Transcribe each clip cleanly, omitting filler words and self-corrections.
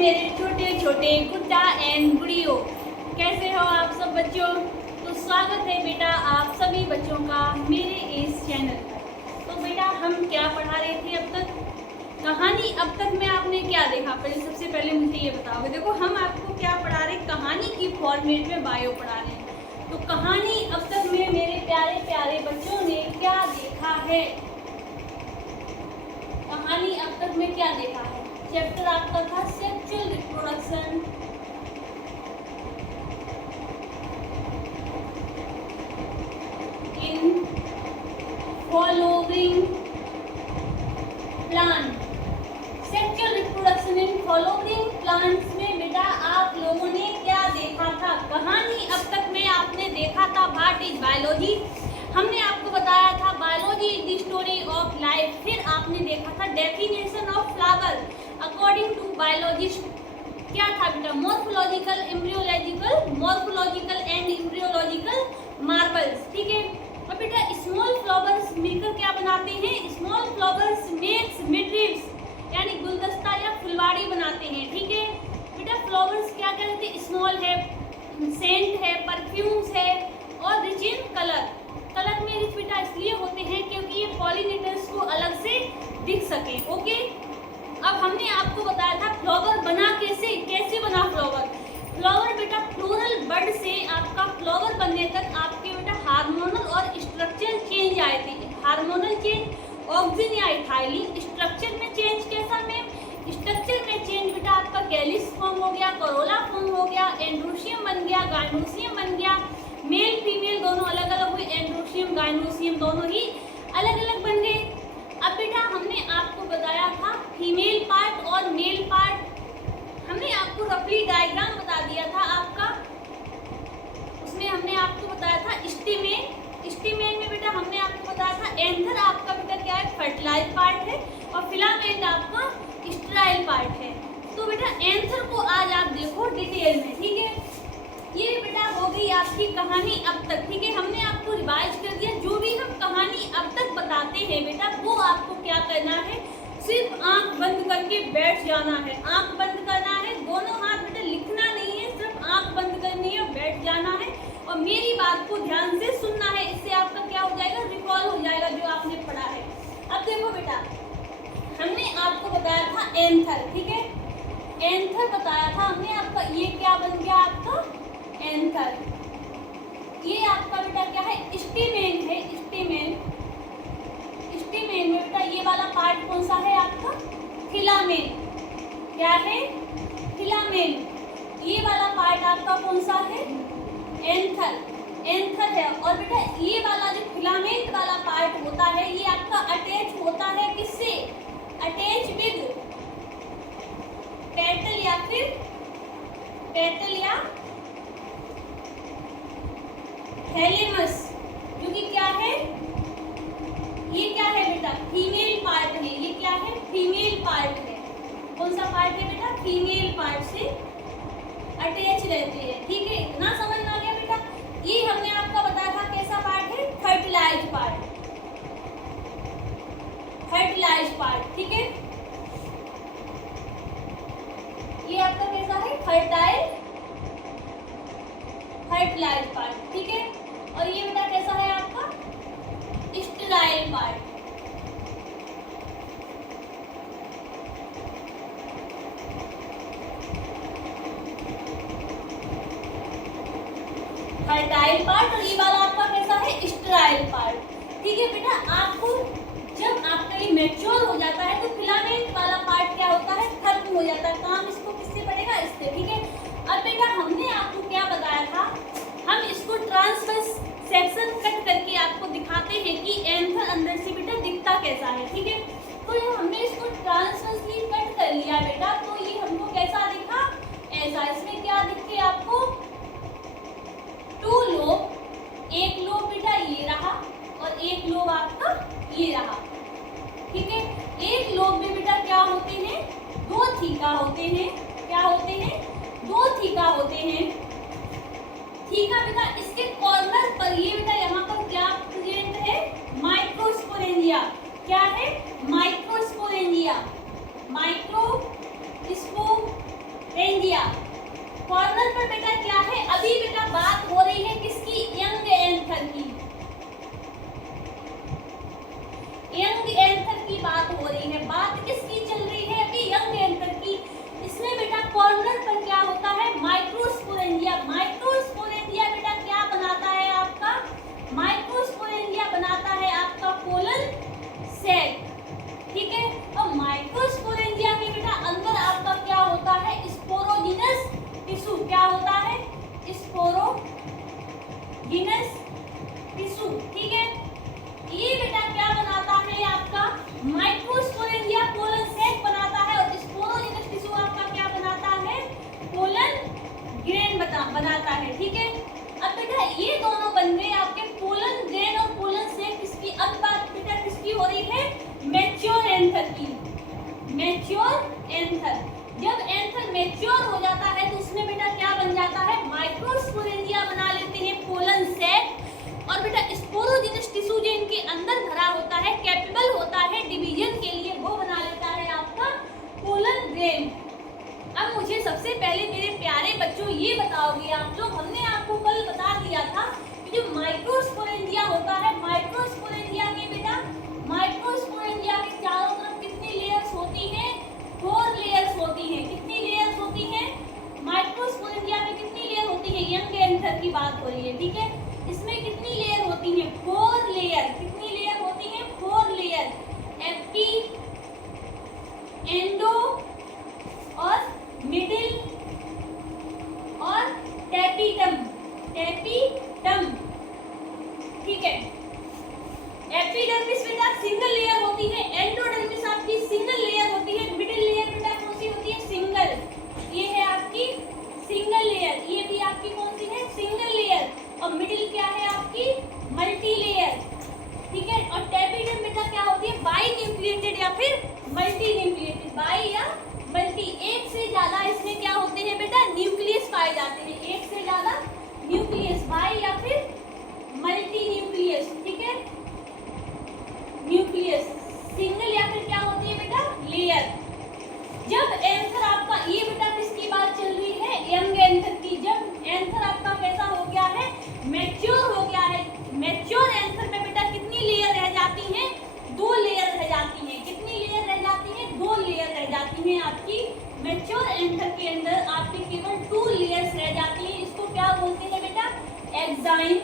मेरे छोटे छोटे गुड्डा एंड गुड़ियों, कैसे हो आप सब बच्चों। तो स्वागत है बेटा आप सभी बच्चों का मेरे इस चैनल पर। तो बेटा हम क्या पढ़ा रहे थे अब तक, कहानी। अब तक में आपने क्या देखा, पहले सबसे पहले मुझे ये बताओगे। देखो हम आपको क्या पढ़ा रहे, कहानी की फॉर्मेट में बायो पढ़ा रहे हैं। तो कहानी अब तक में मेरे प्यारे प्यारे बच्चों ने क्या देखा है, कहानी अब तक में क्या देखा है। चैप्टर आपका था sexual reproduction, in following plant. Sexual reproduction in following plants में बेटा आप लोगों ने क्या देखा था। कहानी अब तक में आपने देखा था व्हाट इज बायोलॉजी। हमने आपको बताया था biology is the story of life. फिर आपने देखा था definition of flower according to biologist. क्या था बेटा, morphological, embryological, morphological and embryological marbles. ठीक है। और बेटा स्मॉल फ्लावर्स मिलकर क्या बनाते हैं, स्मॉल फ्लावर्स मेक्स मिड्रिव्स यानी गुलदस्ता या फुलवाड़ी बनाते हैं। ठीक है बेटा, फ्लावर्स क्या क्या रहते हैं, स्मॉल है, सेंट है, परफ्यूम्स है और रिच इन कलर। कलर में रिच बेटा इसलिए होते हैं क्योंकि ये पॉलिनेटर्स को अलग से दिख सके। ओके, अब हमने आपको बताया था फ्लावर बना कैसे बना फ्लावर। फ्लावर बेटा फ्लोरल बड से आपका फ्लावर बनने तक आपके बेटा हार्मोनल और स्ट्रक्चरल चेंज आए थे। हार्मोनल चेंज, ऑक्सिन या इथाइलिन। स्ट्रक्चर में चेंज कैसा मैम, स्ट्रक्चर में चेंज बेटा आपका कैलिस फॉर्म हो गया, करोला फॉर्म हो गया, एंड्रोशियम बन गया, गाइनोसियम बन गया। मेल फीमेल दोनों अलग अलग हुए, एंड्रोशियम गाइनोसियम दोनों ही अलग अलग बन गए। अब बेटा हमने आपको बताया था फीमेल पार्ट और मेल पार्ट। हमने आपको रफली डायग्राम बता दिया था आपका, उसमें हमने आपको बताया था स्टेमेन। स्टेमेन में बेटा हमने आपको बताया था एंथर आपका बेटा क्या है, फर्टिलाइज पार्ट है और फिलामेंट आपका स्टेराइल पार्ट है। तो बेटा एंथर को आज आप देखो डिटेल में। ठीक है, ये बेटा हो गई आपकी कहानी अब तक। ठीक है, हमने आपको रिवाइज कर दिया। जो भी हम कहानी अब तक बताते हैं बेटा वो आपको क्या करना है, सिर्फ आंख बंद करके बैठ जाना है। आंख बंद करना है, दोनों हाथ बेटा लिखना नहीं है, सिर्फ आंख बंद करनी है, बैठ जाना है और मेरी बात को ध्यान से सुनना है। इससे आपका क्या हो जाएगा, रिकॉल हो जाएगा जो आपने पढ़ा है। अब देखो बेटा हमने आपको बताया था एंथर। ठीक है, एंथर बताया था हमने आपका, ये क्या बन गया आपका एंथर। ये आपका बेटा क्या है, स्टेमेन है। स्टेमेन, स्टेमेन में बेटा ये वाला पार्ट कौन सा है आपका, फिलामेन। क्या है, फिलामेन। ये वाला पार्ट आपका कौन सा है, एंथर। एंथर है। और बेटा ये वाला जो फिलामेंट वाला पार्ट होता है ये आपका अटैच होता है किससे, अटैच विद पेटल या फिर पेटल या थैलेमस, जो कि क्या है, ये क्या है बेटा, फीमेल पार्ट है। ये क्या है, फीमेल पार्ट है। कौन सा पार्ट है बेटा, फीमेल पार्ट से अटैच रहते हैं। ठीक है, इतना समझ में आ गया बेटा। ये हमने आपका बताया था कैसा पार्ट है, फर्टिलाइज पार्ट, फर्टिलाइज पार्ट। ठीक है, ये आपका कैसा है, फर्टिलाइज पार्ट। ठीक है, और ये बेटा कैसा है आपका, स्टेराइल पार्ट। फर्टाइल पार्ट और ये वाला आपका कैसा है, स्टेराइल पार्ट। ठीक है बेटा, आपको जब आपका ये मैच्योर हो जाता है तो फिलामेंट वाला पार्ट क्या होता है, खत्म हो जाता है। काम इसको किससे पड़ेगा, इससे। ठीक है, अब बेटा हमने आपको क्या बताया था, हम इसको ट्रांसवर्स सेक्शन कट करके आपको दिखाते हैं कि एंथर अंदर से बेटा दिखता कैसा है। ठीक है, तो ये हमने इसको ट्रांसवर्सली कट कर लिया बेटा, तो ये हमको कैसा दिखा, ऐसा। इसमें क्या दिखे आपको, टू लोब, एक लोब बेटा ये रहा और एक लोब आपका ये रहा। ठीक है, एक लोब में बेटा क्या होते हैं, दो थीका होते हैं। क्या होते हैं, दो थीका होते हैं। थीका बेटा इसके कॉर्नर पर ये बेटा यहाँ पर क्या प्रेजेंट है, माइक्रोस्पोरेंजिया। क्या है, माइक्रोस्पोरेंजिया, माइक्रोस्पोरेंजिया। स्पोरेंजिया। कॉर्नर पर बेटा क्या है, अभी बेटा बात हो रही है किसकी, यंग एंथर की, यंग एंथर की बात हो रही है। बात किसकी चल रही है अभी, यंग एंथर की। इसमें बेटा कॉर्नर पर क्या होता है, माइक्रोस्पोरेंजिया। माइक्रोस्पोरेंजिया बेटा क्या बनाता है आपका, माइक्रोस्पोरेंजिया बनाता है आपका पोलन सेल, ठीक है। और माइक्रोस्पोरेंजिया के बेटा अंदर आपका क्या होता है, स्पोरोजिनस टिश्यू। क्या होता है, स्पोरोजिनस टिश्यू, ठीक है। ये बेटा क्या बनाता है आपका, माइक्रोस्पोरेंजिया पोलन सेक बनाता है, और स्पोरोजिनस टिश्यू आपका क्या बनाता है, पोलन ग्रेन बनाता है, ठीक है। अब बेटा ये दोनों बन गए आपके पोलन ग्रेन और पोलन सेक। इसकी अब बात बेटा किसकी हो रही है, मैच्योर एंथर की। मैच्योर एंथर, जब एंथर मैच्योर हो जाता है तो उसमें बेटा क्या बन जाता है, माइक्रोस्पोरेंजिया बना लेते हैं पोलन सेक। और बेटा स्पोरोजिनस टिश्यू जो इनके अंदर भरा होता है, कैपेबल होता है डिवीजन के लिए, वो बना लेता है आपका पोलन ग्रेन। अब मुझे सबसे पहले मेरे प्यारे बच्चों ये बताओगे आप लोग, हमने आपको कल बता दिया था कि जो माइक्रोस्पोरेंजिया होता है, माइक्रोस्पोरेंजिया के बेटा, माइक्रोस्पोरेंजिया के चारों तरफ कितनी लेयर्स होती हैं, 4 लेयर्स होती हैं। कितनी लेयर्स होती हैं, माइक्रोस्पोरेंजिया में कितनी लेयर होती है, यंग एंथर की बात हो रही है, ठीक है। इसमें कितनी लेयर होती है, 4 लेयर। कितनी लेयर होती है, 4 लेयर, एप्टी, एंडो और मिडिल और टेपिटम, टेपिटम, ठीक है। एपिडर्मिस बेटा सिंगल लेयर होती है, एंडोडर्मिस आपकी सिंगल लेयर होती है, मिडिल लेयर बेटा कौन सी होती है, सिंगल, ये है आपकी सिंगल लेयर, ये भी आपकी कौन सी है, सिंगल लेयर। और मिडिल क्या है आपकी, मल्टी लेयर, ठीक है। और टेपिडम बेटा क्या होती है, बाई न्यूक्लिएटेड या फिर मल्टी न्यूक्लिएटेड, बाई या मल्टी, एक से ज्यादा इसमें क्या होते हैं बेटा, न्यूक्लियस पाए जाते हैं, एक से ज्यादा न्यूक्लियस, बाई या फिर मल्टी न्यूक्लियस, ठीक है। न्यूक्लियस सिंगल या फिर क्या होती है बेटा, लेयर। जब एंथर आपका, ये बेटा किसकी बात चल रही है, यंग एंथर की। जब एंथर आपका कैसा हो गया है, मैच्योर हो गया है। मैच्योर एंथर में बेटा कितनी लेयर रह जाती हैं, 2 लेयर रह जाती हैं। कितनी लेयर रह जाती हैं, 2 लेयर रह जाती हैं आपकी। मैच्योर एंथर के अंदर आपकी केवल 2 लेयर्स रह जाती हैं। इसको क्या बोलते हैं बेटा, एक्साइन,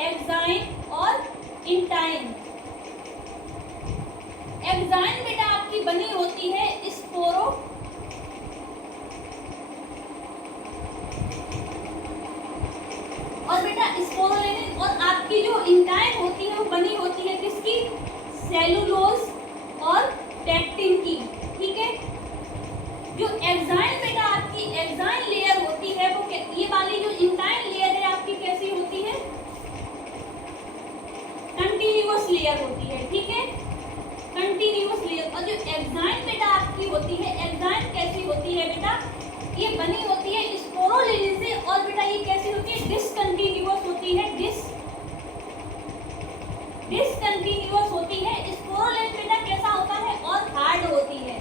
एक्साइन और इंटाइन। एक्साइन बेटा आपकी बनी होती है स्पोरो, और बेटा स्पोरोलेनिन, और आपकी जो इंटाइन होती है वो बनी होती है किसकी, सेलुलोज और पेक्टिन की, ठीक है। जो एक्साइन बेटा आपकी एक्साइन लेयर होती है वो ये वाली जो इंटाइन लेयर है आपकी कैसी होती है, कंटिन्यूअस लेयर होती है, ठीक है, कंटिन्यूअस लेयर। और जो एक्साइन बेटा आपकी होती है, एक्साइन कैसी होती है बेटा, ये बनी होती है स्पोरोलेनिन से, और बेटा ये कैसी होती है, डिसकंटिन्यूअस होती है, डिसकंटिन्यूअस होती है। स्पोरोलेनिन बेटा कैसा होता है, और हार्ड होती है,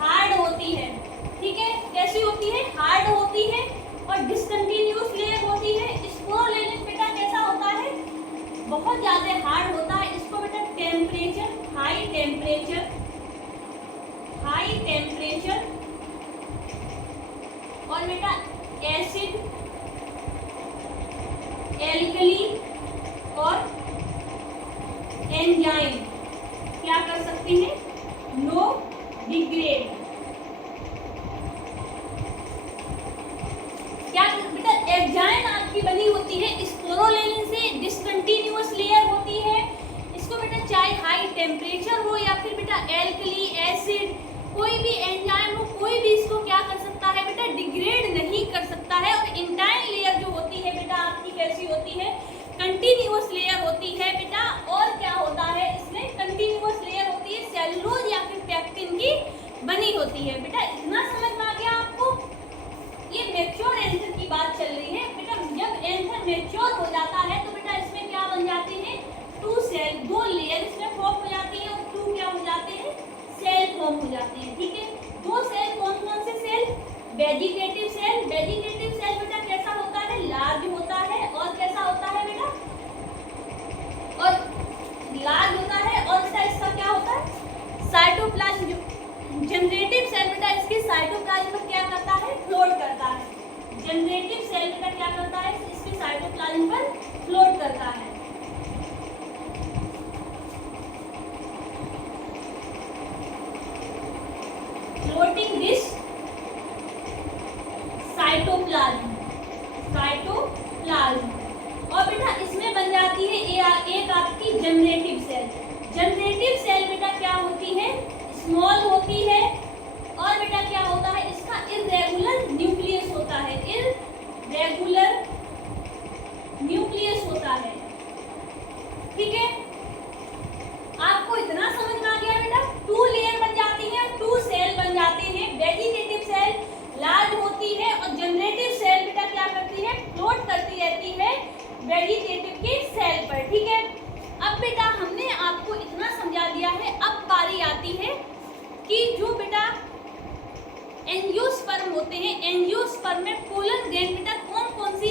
हार्ड होती है, ठीक है। कैसी होती है, हार्ड होती है, और डिसकंटिन्यूअस लेयर होती है। स्पोरोलेनिन बेटा कैसा होता है, बहुत ज्यादा हार्ड होता है। इसको बेटा temperature, high temperature, high temperature और बेटा एसिड, एल्कली और एंजाइम क्या कर सकते हैं, नो डिग्रेड। क्या बेटा, एक्साइन आपकी बनी होती है स्पोरोलेनिन से, डिसकंटिन्यूअस लेयर होती है। इसको बेटा चाहे हाई टेम्परेचर हो या फिर बेटा एल्कली, एसिड, कोई भी एंजाइम हो, कोई भी इसको क्या कर सकता है बेटा, डिग्रेड नहीं कर सकता है। और इंटाइन लेयर जो होती है बेटा आपकी कैसी होती है, कंटिन्यूअस लेयर होती है बेटा। और क्या होता है इसमें, कंटिन्यूअस लेयर होती है, सेलुलोज या फिर पेक्टिन की बनी होती है। बेटा इतना समझ में आ गया आपको, ये मैच्योर एंथर की बात चल रही है बेटा। जब एंथर मैच्योर हो जाता है तो बेटा इसमें क्या बन जाते हैं, 2 सेल, 2 लेयर इसमें फॉर्म हो जाती है, और 2 क्या हो जाते हैं, सेल फॉर्म हो जाते हैं, ठीक है। 2 सेल कौन कौन से सेल, वेजिटेटिव सेल बेटा कैसा होता है, लार्ज होता है और कैसा होता है बेटा, और लार्ज होता है और इसका क्या होता है, साइटोप्लाज्म। जनरेटिव सेल बेटा इसकी साइटोप्लाज्म पर क्या करता है, फ्लोट करता है। जनरेटिव सेल बेटा क्या करता है, इसकी साइटोप्लाज्म पर फ्लोट करता है। फ्लोटिंग दिस साइटोप्लाज्म और बेटा इसमें बन जाती है एक आपकी जनरेटिव सेल। जनरेटिव सेल बेटा क्या होती है, स्मॉल होती है और बेटा क्या होता है, इसका इर्रेगुलर न्यूक्लियस होता है, इर्रेगुलर न्यूक्लियस होता है। ठीक है, आपको इतना समझ में आ गया बेटा, 2 लेयर बन जाती है, 2 सेल बन जाते हैं। वेजिटेटिव सेल लार्ज होती है और जनरेटिव सेल बेटा क्या करती है, फ्लोट करती रहती है वेजिटेटिव के सेल पर। ठीक है, अब बेटा हमने आपको इतना समझा दिया है। अब बारी आती है कि जो बेटा एंजियोस्पर्म होते हैं, एंजियोस्पर्म में पोलन ग्रेन बेटा कौन सी,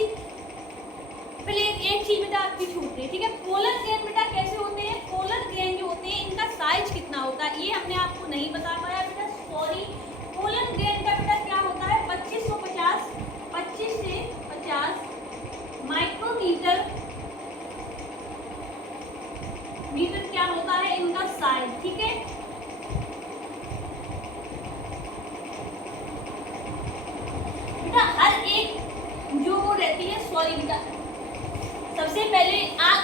पहले एक चीज बेटा आपकी छूट रही है। ठीक है, पोलन ग्रेन बेटा कैसे होते हैं, पोलन ग्रेन जो होते हैं इनका साइज कितना होता है, ये हमने आपको नहीं बता पाया बेटा, सॉरी। पोलन ग्रेन का बेटा क्या होता है, 25 से 50 माइक्रोमीटर क्या होता है इनका साइज। ठीक है, बेटा हर एक जो वो रहती है, सॉरी बेटा, सबसे पहले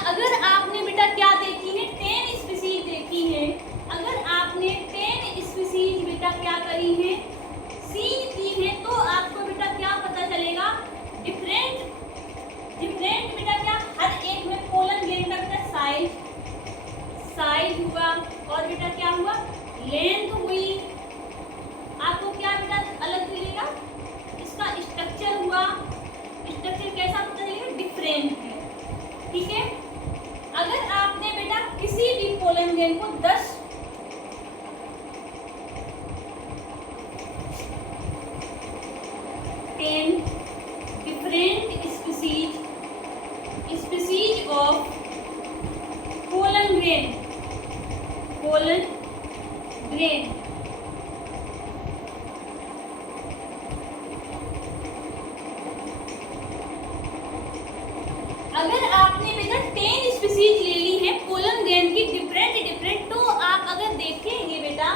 अगर आपने बेटा क्या देखी है, 10 स्पीसीज देखी है, अगर आपने 10 स्पीसीज बेटा क्या करी है, सीन की है, तो आपको बेटा क्या पता चलेगा, डिफरेंट बेटा क्या हर एक में पोलन ग्रेन का बेटा साइज हुआ और बेटा क्या हुआ, लेंथ हुई। आपको क्या बेटा अलग मिलेगा, इसका स्ट्रक्चर हुआ, स्ट्रक्चर कैसा पता चलेगा, डिफरेंट है। ठीक है, अगर आपने बेटा किसी भी पोलन ग्रेन को 10 different species of pollen grain अगर आपने बेटा 10 स्पीसीज ले ली है पोलन ग्रेन की डिफरेंट, तो आप अगर देखेंगे बेटा,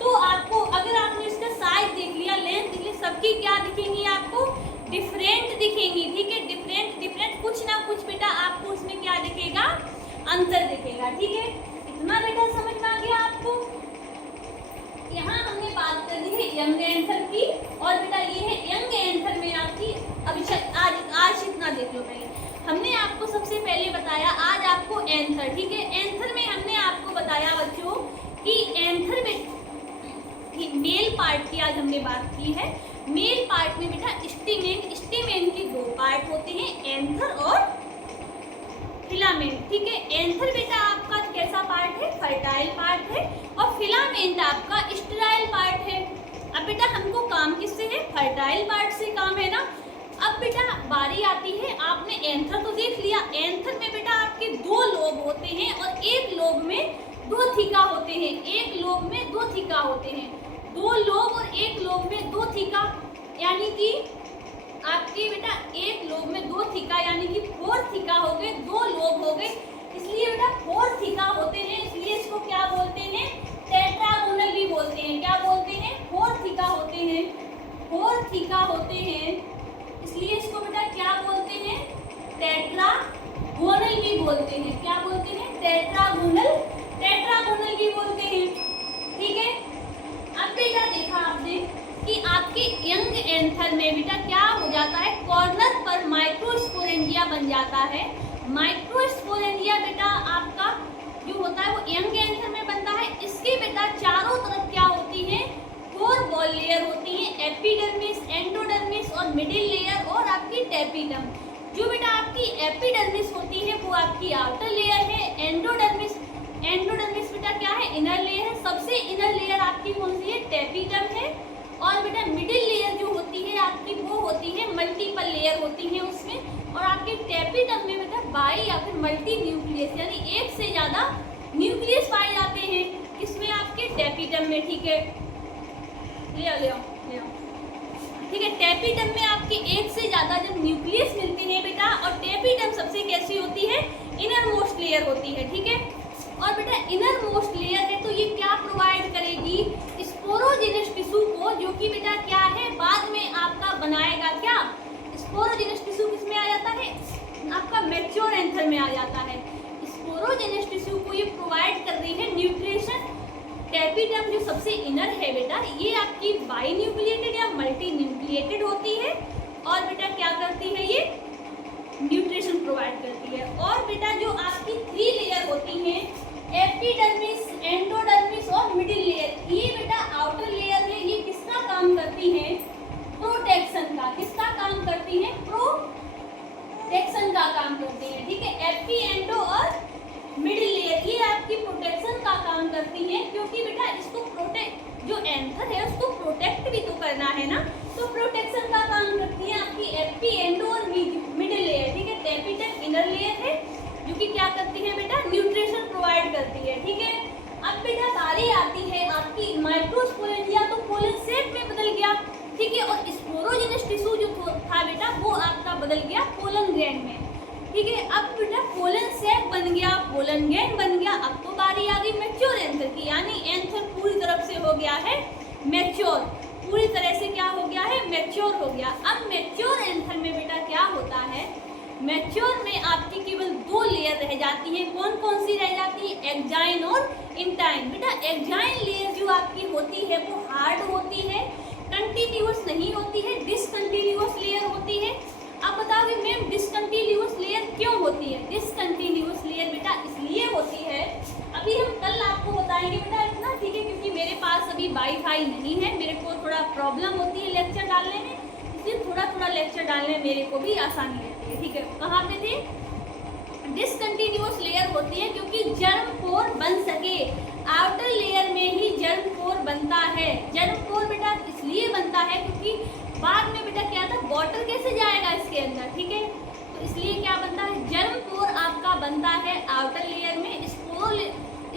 तो आपको अगर आपने इसका साइज देख लिया, लेंथ देख लिया, सबकी क्या दिखेंगी, आपको डिफरेंट दिखेंगी। ठीक है, डिफरेंट कुछ ना कुछ बेटा आपको उसमें क्या दिखेगा, अंतर दिखेगा। ठीक है, इतना बेटा समझ में आ गया आपको। यहाँ हमने बात कर ली है यंग एंथर की, और बेटा ये है यंग एंथर में आपकी अभी आज इतना देख लो। पहले हमने आपको सबसे पहले बताया आज आपको एंथर। ठीक है, एंथर में हमने आपको बताया बच्चों कि एंथर में मेल पार्ट की आज हमने बात की है। मेल पार्ट में बेटा स्टेमेन के 2 पार्ट होते हैं, एंथर और फिलामेंट। ठीक है, एंथर बेटा आपका कैसा पार्ट है, फर्टाइल पार्ट है, और फिलामेंट आपका स्टेराइल पार्ट है। अब बेटा हमको काम किससे है, फर्टाइल पार्ट से काम है ना। अब बेटा बारी आती है, आपने एंथर तो देख लिया, एंथर में बेटा आपके 2 लोब होते हैं और एक लोब में 2 थीका होते हैं, एक लोब में 2 थीका होते हैं, 2 लोब और एक लोब में 2 थीका, यानी कि आपके बेटा एक लोब में 2 थीका यानी कि 4 थीका हो गए, 2 लोब हो गए, इसलिए बेटा 4 थीका होते हैं, इसलिए इसको क्या बोलते हैं, टेट्रागोनल भी बोलते हैं। क्या बोलते हैं, 4 थीका होते हैं, 4 थीका होते हैं, इसलिए इसको बेटा क्या बोलते हैं, टेट्रागोनल भी बोलते हैं। क्या बोलते हैं, टेट्रागोनल भी बोलते हैं। ठीक है, अब बेटा देखा आपने कि आपके यंग एंथर में बेटा क्या हो जाता है, कॉर्नर पर माइक्रोस्पोरेंजिया बन जाता है। माइक्रोस्पोरेंजिया बेटा आपका जो होता है वो यंग एंथर में बनता है। इसके बेटा चारों तरफ क्या होती है, 4 बॉल लेयर होती है, एपिडर्मिस, एंडोडर्मिस और मिडिल लेयर और आपकी टेपिडम। जो बेटा आपकी एपिडर्मिस होती है वो आपकी आउटर लेयर है, एंडोडर्मिस बेटा क्या है, इनर लेयर है। सबसे इनर लेयर आपकी कौन सी है, टेपिडम है। और बेटा मिडिल लेयर जो होती है बाई या फिर मल्टी न्यूक्लियस, यानी एक से ज़्यादा न्यूक्लियस पाए जाते हैं किसमें, आपके टेपिडम में। ठीक है, ले आओ, ठीक है। टेपिडम में आपके एक से ज़्यादा जब न्यूक्लियस मिलते हैं बेटा, और टेपिडम सबसे कैसी होती है, इनर मोस्ट लेयर होती है। ठीक है, और बेटा इनर मोस्ट लेयर है तो ये क्या प्रोवाइड करेगी, स्पोरोजेनस टिश्यू को, जो कि बेटा क्या है, बाद में आपका बनाएगा क्या, स्पोरोजेनस टिश्यू किसमें आ जाता है, आपका मैच्योर एंथर में आ जाता है। स्पोरोजेनस टिश्यू को ये प्रोवाइड कर रही है न्यूट्रिशन। टेपिडम जो सबसे इनर है बेटा, ये आपकी बाई न्यूक्लिएटेड या मल्टी न्यूक्लिएटेड होती है, और बेटा क्या करती है, ये न्यूट्रिशन प्रोवाइड करती है। और बेटा जो आपकी 3 लेयर होती हैं, एपिडर्मिस, एंडोडर्मिस और मिडिल लेयर, ये बेटा आउटर लेयर है, ये किसका काम करती है, प्रोटेक्शन का। किसका काम करती है, प्रोटेक्शन का काम करती है। ठीक है, एपी, एंडो और मिडिल लेयर ये आपकी प्रोटेक्शन का काम करती है, क्योंकि बेटा इसको प्रोटेक्ट, जो एंथर है उसको प्रोटेक्ट भी तो करना है ना, तो प्रोटेक्शन का काम करती है आपकी एपी, एंडो और मिडिल लेयर। ठीक है, टेपिडम इनर लेयर है जो कि क्या करती है बेटा, न्यूट्रिशन प्रोवाइड करती है। ठीक है, अब बेटा बारी आती है आपकी माइक्रोस्पोरेंजिया, तो पोलन शेप में बदल गया। ठीक है, और स्पोरोजेनस टिश्यू जो था बेटा वो आपका बदल गया पोलन ग्रैंड में। ठीक है, अब बेटा पोलन सेक बन गया, पोलन ग्रैंड बन गया। अब तो बारी आ गई मैच्योर एंथर की, यानी एंथर पूरी तरफ से हो गया है मैच्योर, पूरी तरह से क्या हो गया है, मैच्योर हो गया। अब मैच्योर एंथर में बेटा क्या होता है, मैच्योर में आपकी केवल 2 लेयर रह जाती है। कौन कौन सी रह जाती है, एक्जाइन और इंटाइन। बेटा एक्जाइन लेयर जो आपकी होती है वो हार्ड होती है, कंटिन्यूअस नहीं होती है, डिसकंटिन्यूअस लेयर होती है। आप बताओगे मैम डिसकंटिन्यूअस लेयर क्यों होती है, डिसकंटिन्यूअस लेयर बेटा इसलिए होती है, अभी हम कल आपको बताएंगे बेटा इतना। ठीक है, क्योंकि मेरे पास अभी वाईफाई नहीं है, मेरे को थोड़ा प्रॉब्लम होती है लेक्चर डालने में, इसलिए थोड़ा लेक्चर डालने में मेरे को भी आसानी रहती है। ठीक है, कहाँ पे थे, डिसकंटिन्यूअस लेयर होती है क्योंकि जर्म पोर बन सके, आउटर लेयर में ही जर्म पोर बनता है। जर्म पोर बेटा इसलिए बनता है क्योंकि बाद में बेटा क्या था, वाटर कैसे जाएगा इसके अंदर। ठीक है, तो इसलिए क्या बनता है, जर्म पोर आपका बनता है आउटर लेयर में।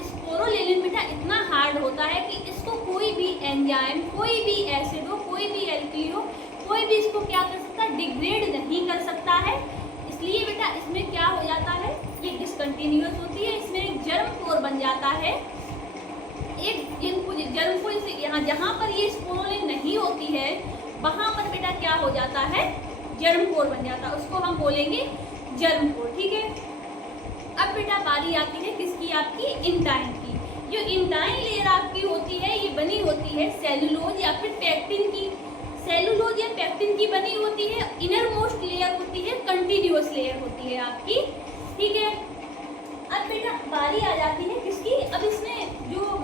स्पोरोलेनिन बेटा इतना हार्ड होता है कि इसको कोई भी एंजाइम, कोई भी एसिड हो, कोई भी एल्कली हो, कोई भी इसको क्या कर सकता है, डिग्रेड नहीं कर सकता है। इसलिए बेटा इसमें क्या हो जाता है, ये डिसकंटिन्यूअस होती है, इसमें एक जर्म पोर बन जाता है। एक जर्म पोर से यहाँ जहाँ पर ये स्पोरोलिन नहीं होती है वहाँ पर बेटा क्या हो जाता है, जर्म पोर बन जाता है, उसको हम बोलेंगे जर्म पोर। ठीक है, अब बेटा बारी आती है किसकी, आपकी इंटाइन की। जो इंटाइन लेयर आपकी होती है ये बनी होती है सेलुलोज या फिर पेक्टिन की, सेलुलोज या पेक्टिन की बनी होती है। इनर मोस्ट लेयर होती है, कंटिन्यूअस लेयर होती है आपकी। ठीक है, अब बेटा बारी आ जाती है किसकी, अब इसमें जो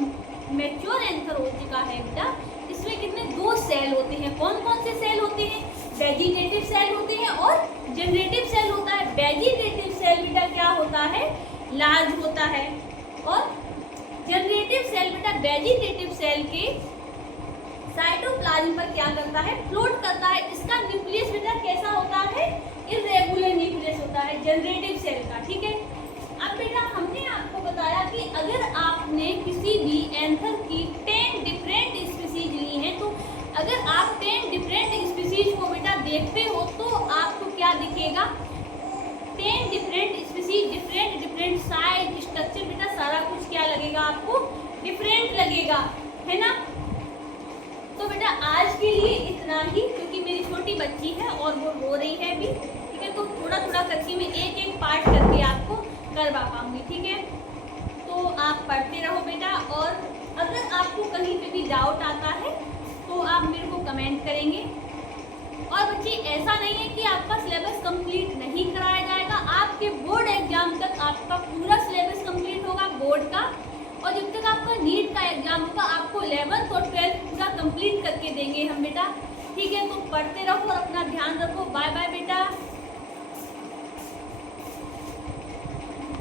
मैच्योर एंथर हो चुका है बेटा, इसमें कितने 2 सेल होते हैं। कौन कौन से सेल होते हैं, वेजिटेटिव सेल होते हैं और जनरेटिव सेल होता है। वेजिटेटिव सेल बेटा क्या होता है, लार्ज होता है, और जनरेटिव सेल बेटा वेजिटेटिव सेल के साइटोप्लाज्म पर क्या करता है, फ्लोट करता है। इसका न्यूक्लियस बेटा कैसा होता है, इरेगुलर न्यूक्लियस होता है जनरेटिव सेल का। ठीक है, अब बेटा हमने आपको बताया कि अगर आपने किसी भी एंथर की 10 डिफरेंट स्पीसीज ली हैं, तो अगर आप 10 डिफरेंट स्पीसीज को बेटा देखते हो तो आपको क्या दिखेगा, 10 different species, different size, structure बेटा सारा कुछ क्या लगेगा आपको, डिफरेंट लगेगा, है ना। तो बेटा आज के लिए इतना ही, क्योंकि मेरी छोटी बच्ची है और वो रो रही है भी। ठीक है, तो थोड़ा करके मैं एक पार्ट करके आपको करवा पाऊंगी। ठीक है, तो आप पढ़ते रहो बेटा, और अगर आपको कहीं पे भी डाउट आता है तो आप मेरे को कमेंट करेंगे। और बच्चे ऐसा नहीं है कि आपका सिलेबस कंप्लीट नहीं कराया जाएगा, आपके बोर्ड एग्जाम तक आपका पूरा सिलेबस कंप्लीट होगा बोर्ड का, और जब तक आपका नीट का एग्जाम होगा आपको 11th और 12th पूरा कंप्लीट करके देंगे हम बेटा। ठीक है, तो पढ़ते रहो और अपना ध्यान रखो। बाय बाय बेटा।